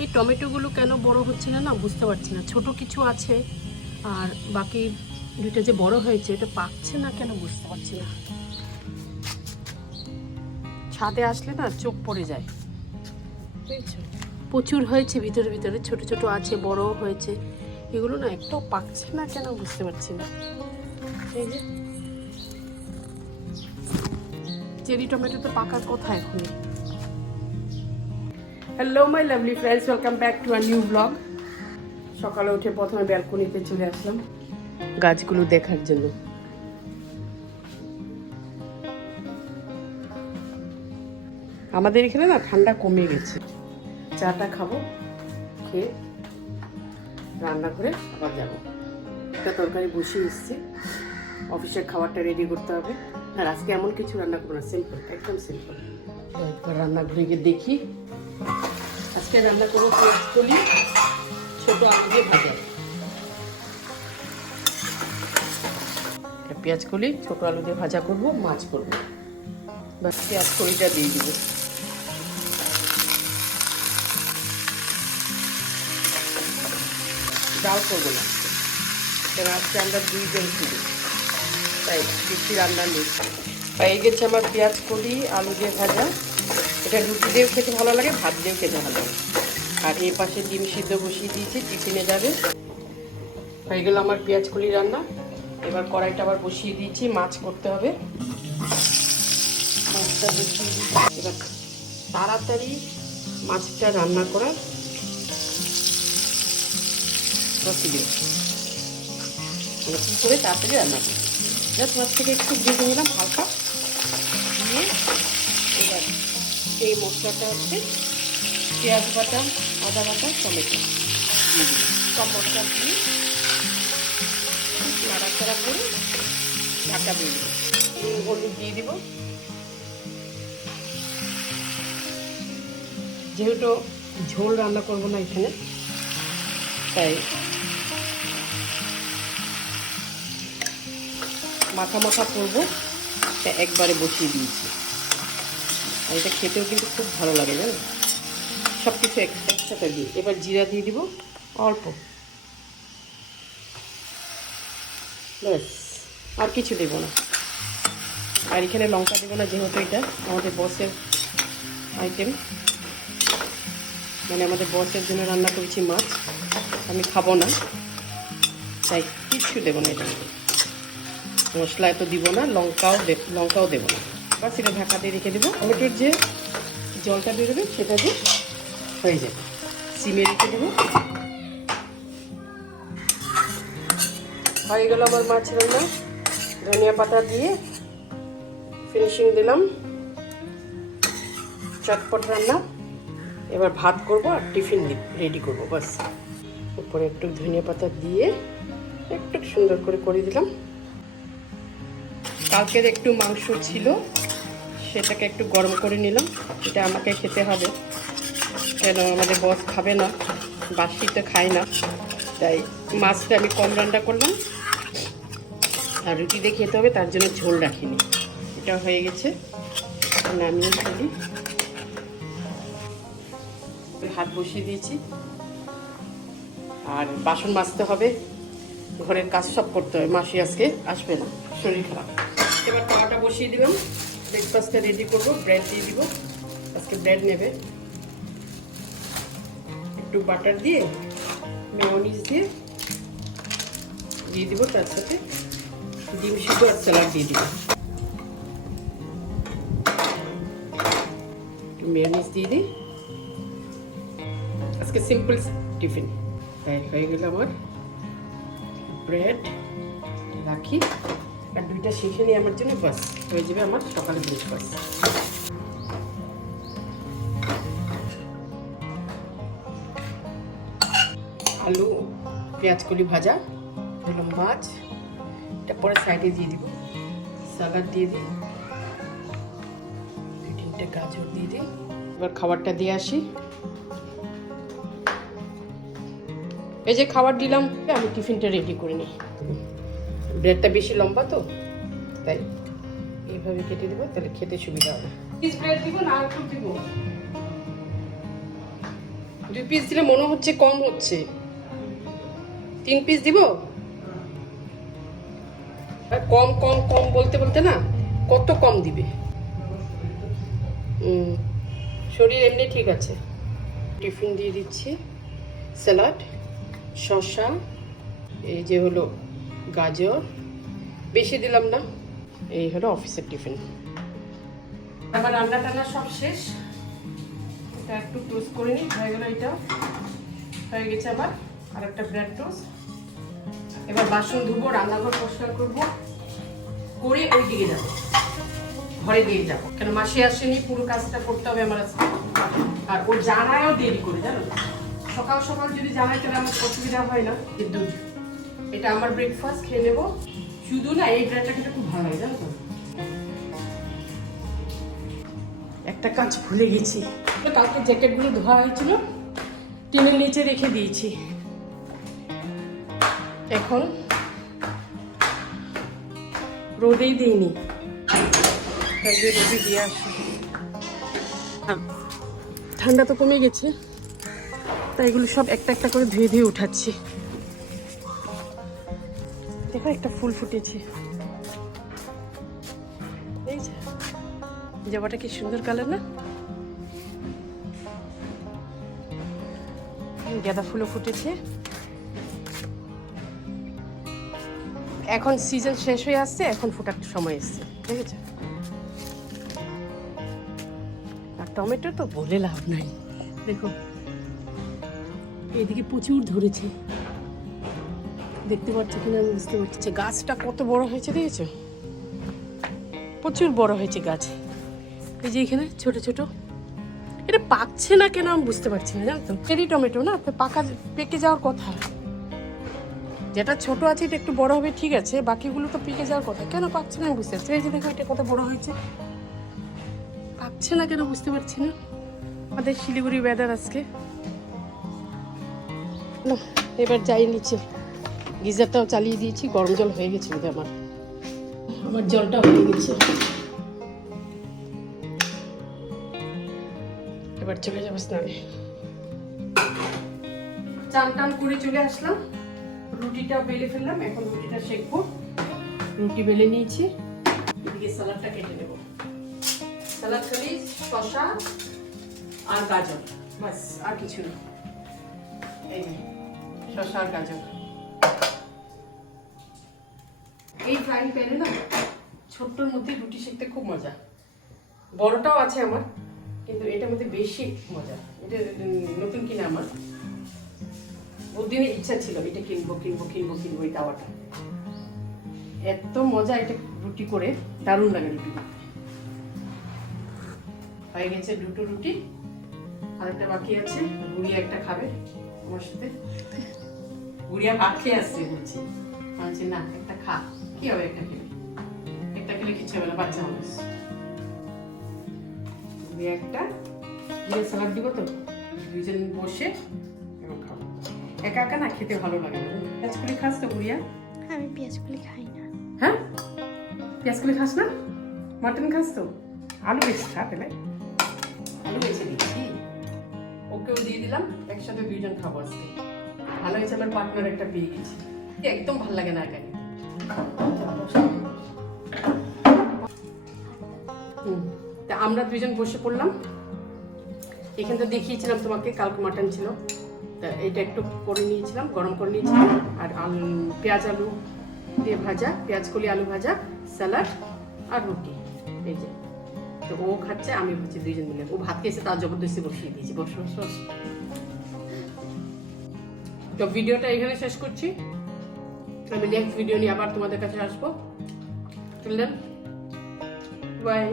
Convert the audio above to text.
এই টমেটোগুলো কেন বড় হচ্ছে না না বুঝতে পারছি না। ছোট কিছু আছে আর বাকি দুইটা যে বড় হয়েছে এটা পাকছে না কেন বুঝতে পারছি না। ছাদে আসলে না চোখ পড়ে যায়। প্রচুর হয়েছে, ভিতরে ভিতরে ছোট ছোট আছে, বড় হয়েছে। এগুলো না একটাও পাকছে না কেন বুঝতে পারছি না। এই যে চেরি টমেটো তো পাকার কথা এখনই। Hello my lovely friends, welcome back to a new blog. সকালে উঠে প্রথমে ব্যালকনিতে চলে আসলাম গাছগুলো দেখার জন্য। আমাদের এখানে না ঠান্ডা কমে গেছে। চাটা খাবো, খেয়ে রান্না করে আবার যাবো। একটা তরকারি বসিয়ে এসেছি, অফিসের খাবারটা রেডি করতে হবে। আর আজকে এমন কিছু রান্না করবো না, সিম্পল, একদম সিম্পল। একবার রান্নাঘরে গিয়ে দেখি। আজকে রান্না করবো পেঁয়াজ কলি, ছোট আলু দিয়ে ভাজা। পেঁয়াজ কলি ছোট আলু দিয়ে ভাজা করবো, মাছ করবো। বাস পেঁয়াজ কলিটা দিয়ে দিব। ডাল করবো না, কেন আজকে আমরা 2 জন শুধু, তাই বেশি রান্না নেই। হয়ে গেছে আমার পেঁয়াজ কলি আলু দিয়ে ভাজা। এটা রুটি দিয়েও খেতে ভালো লাগে, ভাত দিয়েও খেতে ভালো লাগে। আর এই পাশে ডিম সিদ্ধ বসিয়ে দিয়েছি, টিফিনে যাবে। হয়ে গেল আমার পেঁয়াজ কলি রান্না। এবার কড়াইটা আবার বসিয়ে দিয়েছি, মাছ করতে হবে। মাছটা বসিয়ে দিয়েছি, এবার তাড়াতাড়ি মাছটা রান্না করার প্রসিডিউর, মানে কী করে তাড়াতাড়ি রান্না করি। জাস্ট মাছ থেকে একটু ভেজে নিলাম হালকা, দিয়ে এবার এই মশলাটা হচ্ছে পেঁয়াজ বাটা, আদা বাটা, টমেটো দিয়ে দিলাম। সব মশলা দিয়ে নাড়াচাড়া করে ঢাকা দিয়ে দেবো। হলুদ দিয়ে দিব। যেহেতু ঝোল রান্না করবো না এখানে, তাই মাখা মাখা করবো, তা একবারে বসিয়ে দিয়েছি। আর এটা খেতেও কিন্তু খুব ভালো লাগে, জানো, সব কিছু একসাথে দিই। এবার জিরা দিয়ে দিব অল্প, ব্যাস, আর কিছু দেবো না। আর এখানে লঙ্কা দেবো না, যেহেতু এটা আমাদের বসের আইটেম, মানে আমাদের বসের জন্য রান্না করেছি মাছ, আমি খাবো না, তাই কিচ্ছু দেবো না। এটা মশলা এত দিব না, লঙ্কাও দেবো না। বাস এটা ঢাকা দিয়ে রেখে দেবো। টমেটোর যে জলটা বেরোবে সেটা দিয়ে হয়ে যাবে। সিমে রেখে দেবো। হয়ে গেল আমার মাছ রান্না। ধনিয়া পাতা দিয়ে ফিনিশিং দিলাম, চটপট রান্না। এবার ভাত করব আর টিফিন রেডি করব, বাস। উপরে একটু ধনিয়া পাতা দিয়ে একটু সুন্দর করে দিলাম। কালকের একটু মাংস ছিল, সেটাকে একটু গরম করে নিলাম। এটা আমাকে খেতে হবে, কেন আমাদের বস খাবে না, বাসিতে খায় না, তাই মাছটা আমি কম রান্না করলাম। আর রুটি দিয়ে খেতে হবে, তার জন্য ঝোল রাখিনি। এটা হয়ে গেছে, নামিয়ে ফেলি। ভাত বসিয়ে দিয়েছি, আর বাসন মাজতে হবে, ঘরের কাজ সব করতে হবে। মাসি আজকে আসবে না, শরীর খারাপ। এবার তাওয়াটা বসিয়ে দিলাম, ব্রেকফাস্টটা রেডি করবো। ব্রেড দিয়ে দিব, আজকে ব্রেড নেবে। একটু বাটার দিয়ে, মেয়োনিজ দিয়ে দিব, তার সাথে ডিম সিদ্ধ আর স্যালাড দিয়ে দিব। একটু মেয়োনিজ দিয়ে দিই। আজকে সিম্পল টিফিন। তাই হয়ে গেল আমার ব্রেড। রাখি আর 2টা শিখে নিই আমার জন্য, বাস হয়ে যাবে আমার সকালে ব্রেকফাস্ট। আলু পেঁয়াজ কলি ভাজা, দিলাম মাছ, এটা পরে সাইডে দিয়ে দিব। স্যালাড দিয়ে দিই, 2-3টে গাজর দিয়ে দিই। এবার খাবারটা দিয়ে আসি। এই যে খাবার দিলাম, আমি টিফিনটা রেডি করে নিই। ব্রেডটা বেশি লম্বা তো, তাই এইভাবে কেটে দেবো, তাহলে খেতে সুবিধা হবে। পিস ব্রেড দিব না আর একটু দিব? 2 পিস দিলে মনে হচ্ছে কম হচ্ছে। 3 পিস দিব? কম কম কম বলতে বলতে না কত কম দিবে। শরীর এমনি ঠিক আছে। টিফিন দিয়ে দিচ্ছি, স্যালাড, শসা, এই যে হলো গাজর, বেশি দিলাম না। এই হলো অফিসের টিফিন। আমার রান্না টান্না সব শেষ। এটা একটু টোস্ট করে নিই, হয়ে গেল। এটা হয়ে গেছে। আবার আর একটা ব্রেড টোস্ট। এবার বাসন ধুবো, রান্নাঘর পরিষ্কার করবো, করে ওই দিকে যাবো, ঘরে দিয়ে যাবো। কেন মাসি আসেনি, পুরো কাজটা করতে হবে আমার আজকে। আর ও জানায়ও দেরি করে, জানো, সকাল সকাল যদি জানাই তাহলে আমার অসুবিধা হয় না। কিন্তু এটা আমার ব্রেকফাস্ট, খেয়ে নেবো। শুধু না এই ব্রেডটা খেতে খুব ভালো লাগে, জানো তো। একটা কাজ ভুলে গেছি, কালকে জ্যাকেটগুলো ধোয়া হয়েছিল, টিনের নিচে রেখে দিয়েছি। এখন রোদেই দিইনি, রোদে দিয়ে আসি। ঠান্ডা তো কমে গেছে, তাই এগুলো সব একটা একটা করে ধুয়ে ধুয়ে উঠাচ্ছি। দেখো একটা ফুল ফুটেছে, এই যে জবাটা কি সুন্দর কালার না। গাঁদা ফুলও ফুটেছে। এখন সিজন শেষ হয়ে আসছে, এখন ফোটার সময় এসছে, ঠিক আছে। আর টমেটো তো বলে লাভ নাই, দেখো এইদিকে প্রচুর ধরেছে, দেখতে পাচ্ছ কিনা আমি বুঝতে পারছি। গাছটা কত বড় হয়েছে দেখেছো, প্রচুর বড় হয়েছে গাছ। এই যে এখানে ছোট ছোট, এটা পাকছে না কেন আমি বুঝতে পারছি না, জানো তো। চেরি টমেটো না, পেকে যাওয়ার কথা। যেটা ছোট আছে এটা একটু বড় হবে, ঠিক আছে, বাকিগুলো তো পেকে যাওয়ার কথা, কেন পাকছে না আমি বুঝতে পারছি। এই যে দেখো এটা কত বড় হয়েছে, পাকছে না কেন বুঝতে পারছি না। আমাদের শিলিগুড়ি ওয়েদার আজকে। এবার যাই নিচে, গিজারটাও চালিয়ে দিয়েছি, গরম জল হয়ে গেছে বোধহয় আমার জলটা হয়ে গেছে। এবার চলে যাবো স্নানে। চান টান করে চলে আসলাম, রুটিটা বেলে ফেললাম, এখন রুটিটা সেঁকবো। রুটি বেলে নিয়েছি, এদিকে স্যালাডটা কেটে নেব। স্যালাড খালি শসা আর গাজর, বাস, আর কিছু না। এই যে শসা আর গাজর। এই ফ্রাইং প্যানে না ছোট্টর মধ্যে রুটি সেঁকতে খুব মজা। বড়টাও আছে আমার, কিন্তু এটার মধ্যে বেশি মজা। এটা নতুন কিনে আমার, বহুদিনের ইচ্ছা ছিল এটা কিনবো কিনবো কিনবো কিনবো। এই তাওয়াটা এত মজা, এটা রুটি করে দারুণ লাগে। রুটি হয়ে গেছে, দুটো রুটি, আরেকটা বাকি আছে। গুড়িয়া একটা খাবে আমার সাথে, গুড়িয়া ভাত খেয়ে আসছে, বলছি বলছি না একটা খা, কি হবে একটা খেলে, একটা খেলে কিছু হবে না, বাচ্চা মানুষ। গুড়িয়া একটা দিয়ে স্যালাড দিব তো, দুইজন বসে খাবো। একা একা না খেতে ভালো লাগে না। পেঁয়াজ কলি খাস তো গুড়িয়া? আমি পেঁয়াজ কলি খাই না। হ্যাঁ, পেঁয়াজ কলি খাস না? মাটন খাস তো? আলু বেশি খা, পেলে আলু বেছে দিচ্ছি, ওকেও দিয়ে দিলাম, একসাথে দুইজন খাবো আজকে। ভালো হয়েছে, আমার পার্টনার একটা পেয়ে গেছি। একদম ভালো লাগে না একা। তা আমরা দুইজন বসে পড়লাম। এখানে তো দেখিয়েছিলাম তোমাকে, কালকে মাটন ছিল, তা এইটা একটু করে নিয়েছিলাম, গরম করে নিয়েছিলাম। আর পেঁয়াজ আলু দিয়ে ভাজা, পেঁয়াজ কলি আলু ভাজা, স্যালাড আর রুটি। এই যে তো ও খাচ্ছে, আমি হচ্ছে, দুইজন মিলে। ও ভাত খেয়েছে, তার জবরদস্তি বসিয়ে দিয়েছি, বস বস বস। তো ভিডিওটা এখানে শেষ করছি। আমি নেক্সট ভিডিও নিয়ে আবার তোমাদের কাছে আসবো। চললেন, বাই।